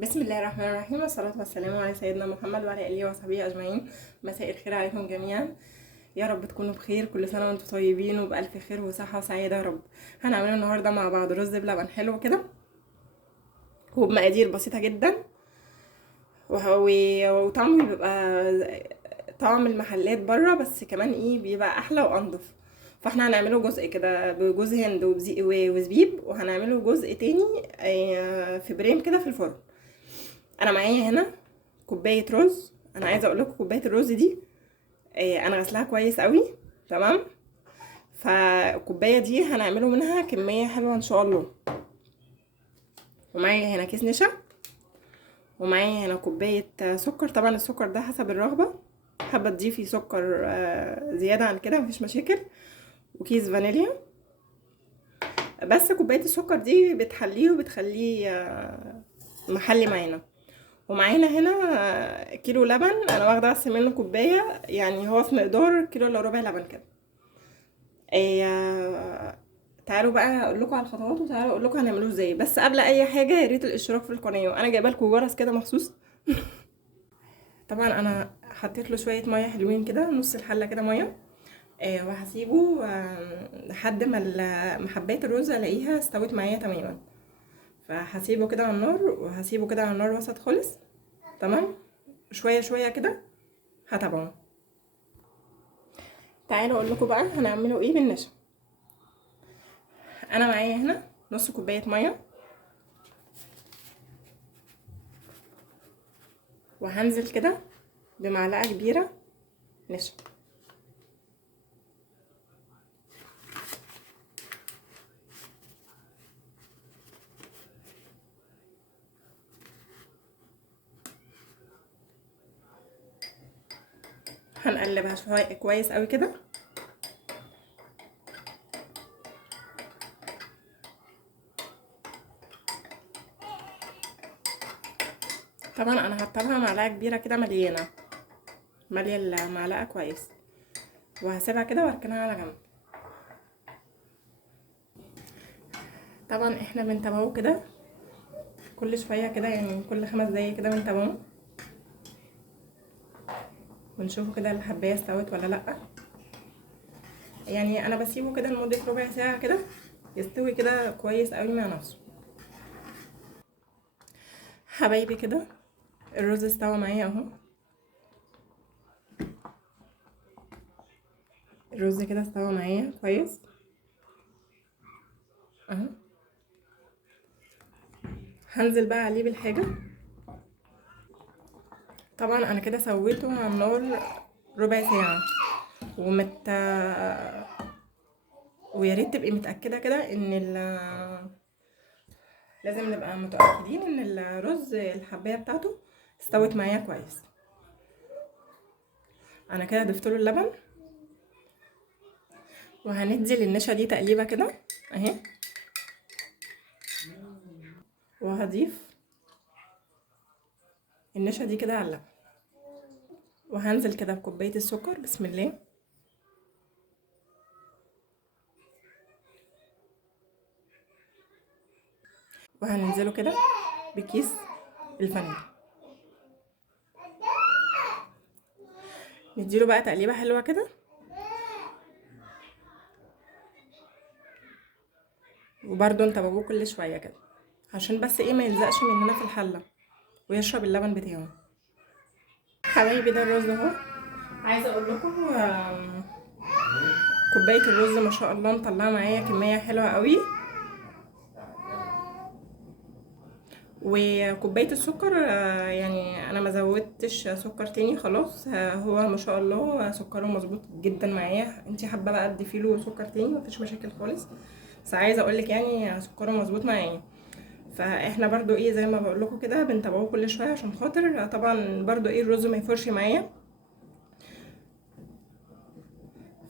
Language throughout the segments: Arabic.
بسم الله الرحمن الرحيم، والصلاة والسلام على سيدنا محمد وعلى آله وصحبه أجمعين. مساء الخير عليكم جميعا، يا رب تكونوا بخير. كل سنة وانتم طيبين وبألف خير وصحة وسعادة يا رب. هنعمله النهاردة مع بعض رز بلبن حلو كده وبمقادير بسيطة جدا، وطعمه بيبقى طعم المحلات بره، بس كمان بيبقى أحلى وأنضف. فاحنا هنعمله جزء كده بجوز هند وزبيب، وهنعمله جزء تاني في بريم كده في الفرن. انا معايا هنا كوبايه رز. انا عايزه اقول لكم كوبايه الرز دي انا غسلها كويس قوي. تمام. فالكوبايه دي هنعمله منها كميه حلوه ان شاء الله. ومعايا هنا كيس نشا، ومعايا هنا كوبايه سكر. طبعا السكر ده حسب الرغبه، حابه تضيفي سكر زياده عن كده مفيش مشاكل. وكيس فانيليا. بس كوبايه السكر دي بتحليه وبتخليه محلي معانا. ومعانا هنا كيلو لبن، انا واخده بس منه كوبايه، يعني هو في مقدار كيلو الا ربع لبن كده. تعالوا بقى اقول لكم على الخطوات، وتعالوا اقول لكم هنعملوه ازاي. بس قبل اي حاجه يا ريت الاشتراك في القناه، وانا جايبه لكم جرس كده مخصوص. طبعا انا حطيت له شويه ميه حلوين كده، نص الحله كده ميه. وهسيبه لحد ما حبايه الرز الاقيها استوت معايا تماما. فهسيبه كده على النار، وهسيبه كده على النار وسط خالص. تمام. شويه شويه كده هتابعه. تعالوا اقول لكم بقى هنعمله ايه بالنشا. انا معايا هنا نص كوبايه ميه، وهنزل كده بمعلقه كبيره نشا. هنقلبها شويه كويس قوي كده. طبعا انا هحطلها معلقه كبيره كده مليانه، ماليه المعلقه كويس. وهسيبها كده واركنها على جنب. طبعا احنا بنتابعه كده كل شويه كده، يعني كل 5 دقايق كده بنتابعه ونشوفه كده الحبايه استوت ولا لا. يعني انا بسيبه كده لمده ربع ساعه كده يستوي كده كويس قوي مع نفسه. حبايبي كده الرز استوى معايا اهو. الرز كده استوى معايا كويس اهو. هنزل بقى عليه بالحاجه. طبعا انا كده سويته على النار ربع ساعه ويا ريت تبقي متاكده كده ان لازم نبقى متاكدين ان الرز الحبايه بتاعته استوت معايا كويس. انا كده ضفت له اللبن، وهندي للنشا دي تقليبه كده اهي. وهضيف النشا دي كده على اللبن، وهنزل كده بكوبايه السكر. بسم الله. وهننزله كده بكيس الفانيليا. نديله بقى تقليبه حلوه كده، وبرده نتابعوه كل شويه كده عشان بس ما يلزقش مننا في الحله ويشرب اللبن بتاعه. حبايبي ده الرز اهو. عايزه اقول لكم كوبايه الرز ما شاء الله مطلعه معايا كميه حلوه قوي. وكوبايه السكر يعني انا ما زودتش سكر تاني خلاص. هو ما شاء الله سكره مظبوط جدا معايا. انتي حابه بقى تضيفي له سكر تاني مفيش مشاكل خالص، بس عايزه اقول لك يعني سكره مظبوط معايا. فاحنا برضو زي ما بقول لكم كده بنتابعوه كل شويه عشان خاطر طبعا برضو الرز ما يفرش معايا.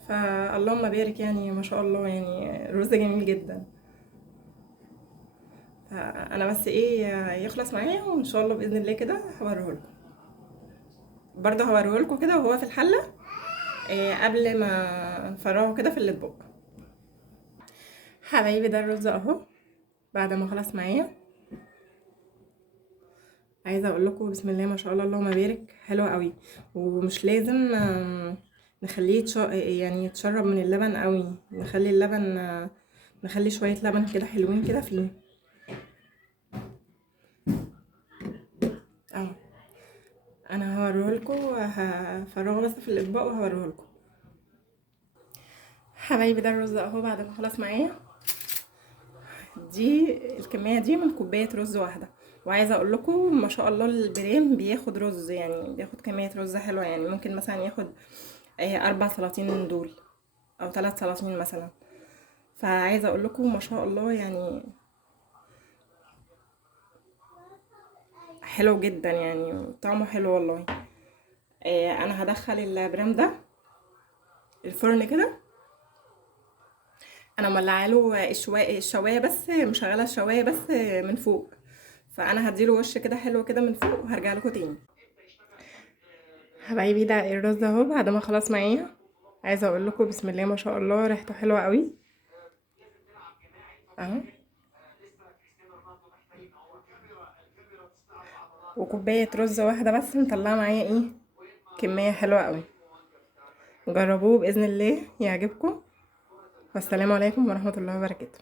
فاللهم بارك، يعني ما شاء الله، يعني الرز جميل جدا. فانا بس يخلص معايا وان شاء الله باذن الله كده هوريهولكم. برضه هوريهولكم كده وهو في الحله قبل ما نفرغه كده في الاطباق. حبايبي ده الرز اهو بعد ما خلص معايا. عايزه اقول لكم بسم الله ما شاء الله اللهم بارك، حلو قوي. ومش لازم نخليه يعني يتشرب من اللبن قوي، نخلي اللبن نخلي شويه لبن كده حلوين كده فيه اهو. انا هوريهولكوا، هفرغه بس في الاطباق وهوريهولكوا. حبايبي ده الرز اهو بعد ما خلص معايا. دي الكميه دي من كوبايه رز واحده. وعايزه اقول لكم ما شاء الله البريم بياخد رز، يعني بياخد كميه رز حلوه، يعني ممكن مثلا ياخد 4 سلاطين من دول او 3 سلاطين مثلا. فعايزه اقول لكم ما شاء الله يعني حلو جدا، يعني طعمه حلو والله. انا هدخل البرام ده الفرن كده. انا مولعه له الشوايه بس، مشغله الشوايه بس من فوق. فانا هديله وش كده حلو كده من فوق وهرجع لكم تاني. حبايبي ده الرز اهو بعد ما خلاص معايا. عايزه اقول لكم بسم الله ما شاء الله ريحته حلوه قوي اهو. وكوبايه رز واحده بس مطلعه معايا ايه كميه حلوه قوي. جربوه باذن الله يعجبكم. والسلام عليكم ورحمه الله وبركاته.